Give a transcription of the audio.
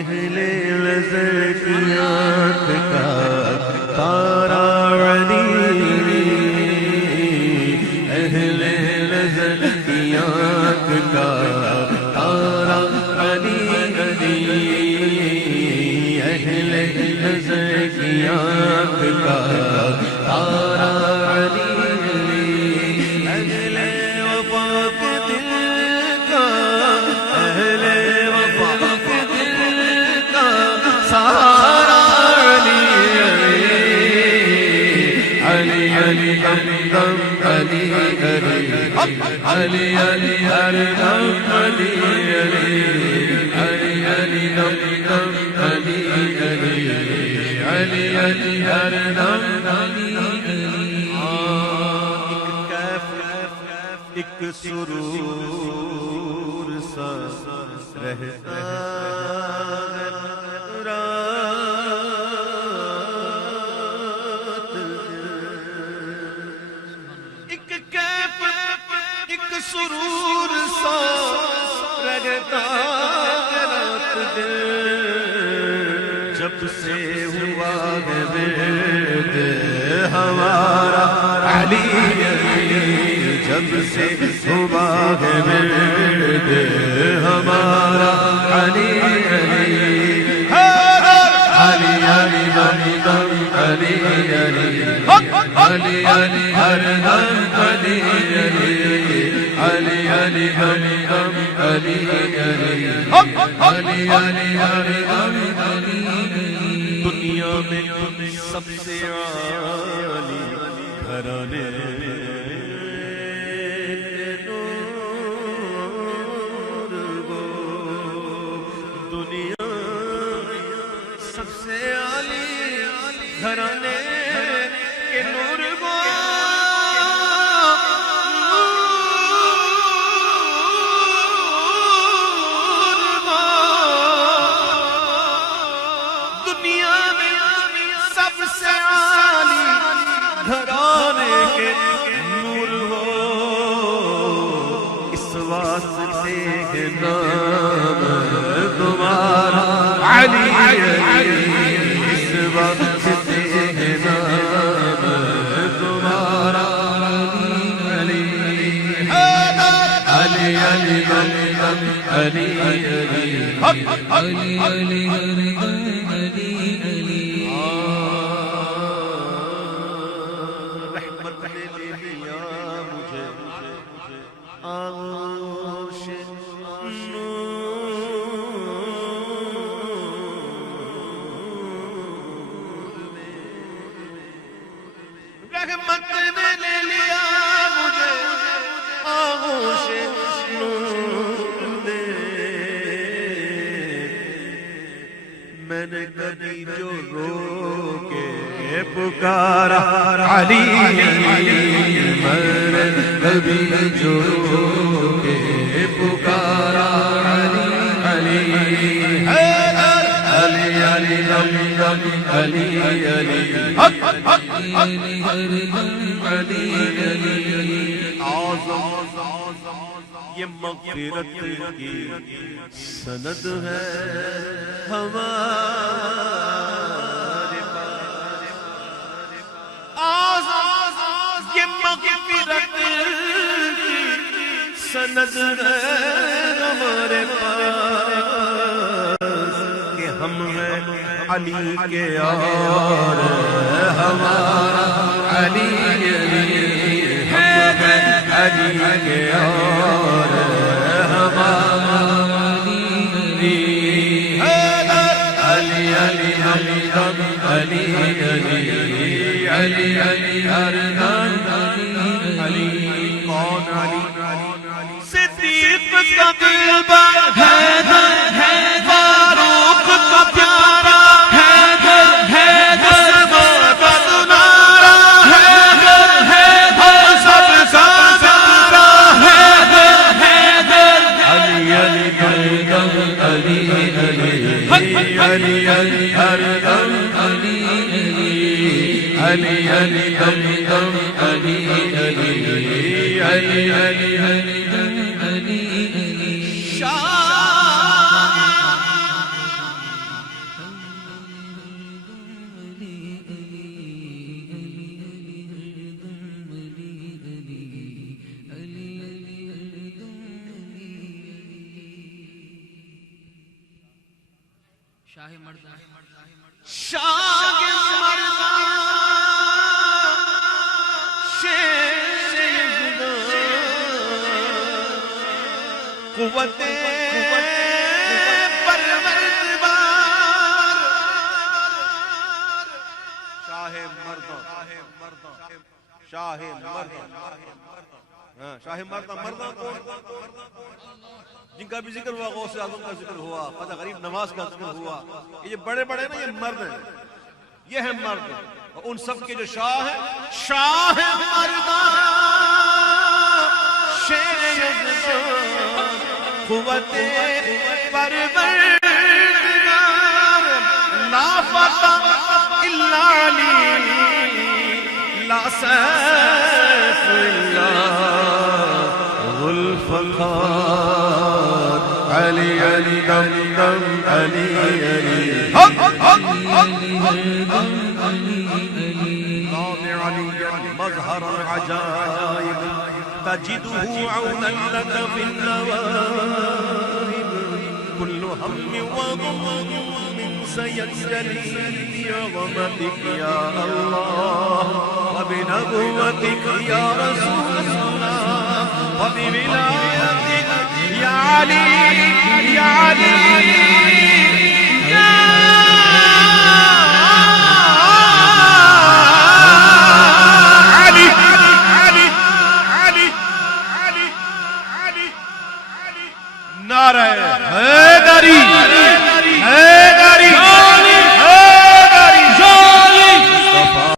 اہل نظر کی آنکھ کا تارا علی، اہل نظر کی آنکھ کا تارا علی علی، اہل نظر کی آنکھ کا تارا علی علی، اہل وفا کے دل کا، اہل وفا کے دل کا سہارا علی علی، علی علی دم دم علی علی، علی علی ہر دم علی علی، علی علی دم دم علی علی، علی علی ہر دم علی علی۔ ایک سرور سا رہتا رات، ایک کیف ایک سرور سا رہتا رات دل، جب سے ہوا ہے ورد ہمارا علی علی، جب سے ہوا ہے ورد ہمارا علی علی، علی علی علی دم علی علی، علی علی ہر دم علی علی، علی علی علی دم علی علی، علی علی ہر دم علی علی۔ دنیا میں سب سے عالی گھرانے گھرانے کے نور کو، دنیا میں سب سے عالی گھرانے کے نور ہو، اس واسطے ہے نام تمہارا علی علی، اس واسطے علی علی علی علی علی، رحمت نے لے لیا مجھے آغوش نور میں، رحمت نے لے لیا مجھے آغوش میں نے کبھی جو رو کے پکارا علی علی، میں نے کبھی جو رو کے پکارا علی علی، علی علی دم دم علی علی، علی علی علی، یہ مغفرت کی سند ہے ہمارے پاس، یہ مغفرت کی سند ہے ہمارے پاس، کہ ہم ہیں علی کے یار، ہمارا علی علی، ہم ہیں علی کے یار، ہمارا علی علی علی دم علی علی، علی علی ہر دم علی۔ کون علی؟ صدیق کا دلبر حیدر، فاروق کا پیارا حیدر، عثمان کا دلارا حیدر، سب کا پیارا حیدر، علی علی ہر دم علی علی، علی علی ہر دم علی علی، علی علی دم دم علی علی، علی علی علی دم علی علی۔ شاہ مردہ شیر قوت پروردگار شاہ مردہ شاہ مردہ شاہ مردہ مردہ کون جن کا بھی ذکر ہوا غوث اعظم کا ذکر ہوا خواجہ غریب نواز کا ذکر ہوا یہ بڑے بڑے نا یہ مرد ہیں یہ ہیں مرد اور ان سب کے جو شاہ ہیں شاہ مردہ شیر قوت پروردگار لا فتح الا علی لا سیف الا ذو الفقار علی علی دم دم علی علی مظهر العجائب تجده عونا لك في النوائب كل هم وغم سيجري بعظمتك يا الله وبنبوتك يا رسول الله وبولايتك يا علي يا علي